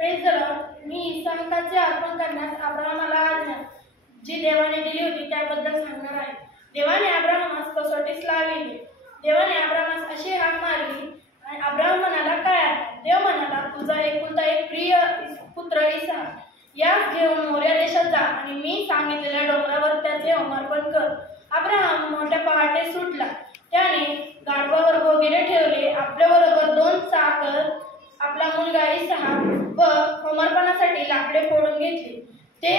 Praise the Lord. मी इसाकाचे अर्पण करण्यास अब्राहमाला आज्ञा जी देवाने दिली होती त्याबद्दल सांगणार आहे। देवाने अब्राहमास कसोटीस लाविले। देवाने अब्राहमास अशी हाक मारली आणि अब्राहम म्हणाला, काय आहे? देव म्हणाला, तुझा एकुलता एक प्रिय पुत्र इसाक यास घेऊन मोरिया देशात जा आणि मी सांगितलेल्या डोंगरावर त्याचे समर्पण कर। अब्राहम मोठ्या पहाटे सुटला। त्याने गाढवावर भोगिरे ठेवले, आपल्याबरोबर 2 चाकर, आपला मुलगा इसाक व समर्पणासाठी लाकडे फोडून घेतले। ते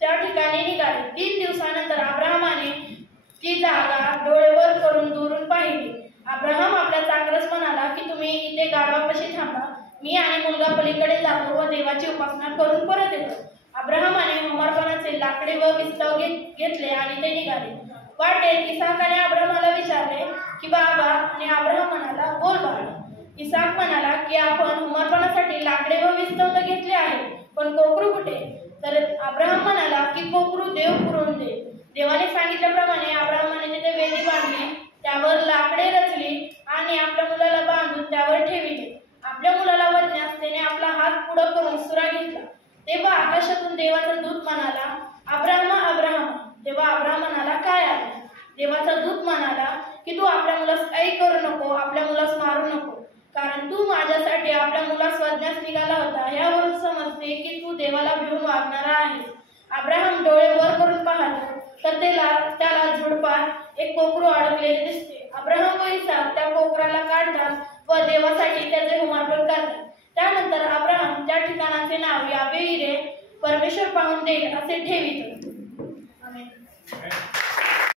त्या ठिकाणी निघाले। 3 दिवसानंतर अब्राहमाने ती जागा डोळेवर करून दुरून पाहिली। अब्राहम आपल्या चाकरास म्हणाला की तुम्ही इथे गाढवापाशी थांबा, मी आणि मुलगा पलीकडे जातो व देवाची उपासना करून परत येतो। अब्राहमाने समर्पणाचे लाकडे व विस्तव घेतले आणि ते निघाले। वाटेत इसाकाने अब्राहमाला विचारले की बाबा, आणि अब्राहम म्हणाला, बोल बाळा। इसाक म्हणाला की आपण समर्पणासाठी लाकडे व विस्तव तर घेतले आहे, पण कोकरू कुठे? तर अब्राहम म्हणाला की कोकरू देव पुरवून दे। देवाने सांगितल्याप्रमाणे अब्राहमाने तिथे वेदी बांधली, त्यावर लाकडे रचली आणि आपल्या मुलाला बांधून त्यावर ठेविले। आपल्या मुलाला वधण्यास त्याने आपला हात पुढे करून सुरा घेतला। तेव्हा आकाशातून देवाचा दूत म्हणाला, अब्राहम अब्राहम। तेव्हा अब्राहम म्हणाला, काय आहे? देवाचा दूत म्हणाला की तू आपल्या मुलास काही करू नको, आपल्या मुलास मारू नको, कारण तू माझ्यासाठी आपल्या मुलास वधण्यास निघाला होता। यावरून समजते की तू देवाला भिवून वागणारा आहेस। अब्राहम डोळे वर करून पाहतो तर त्याला झुडपात एक कोकरू अडकलेले दिसते। अब्राहम व इसाक त्या कोकराला काढतात व देवासाठी त्याचे समर्पण करतात। त्यानंतर अब्राहम त्या ठिकाणाचे नाव यावे इरे, परमेश्वर पाहून देईल, असे ठेवितो।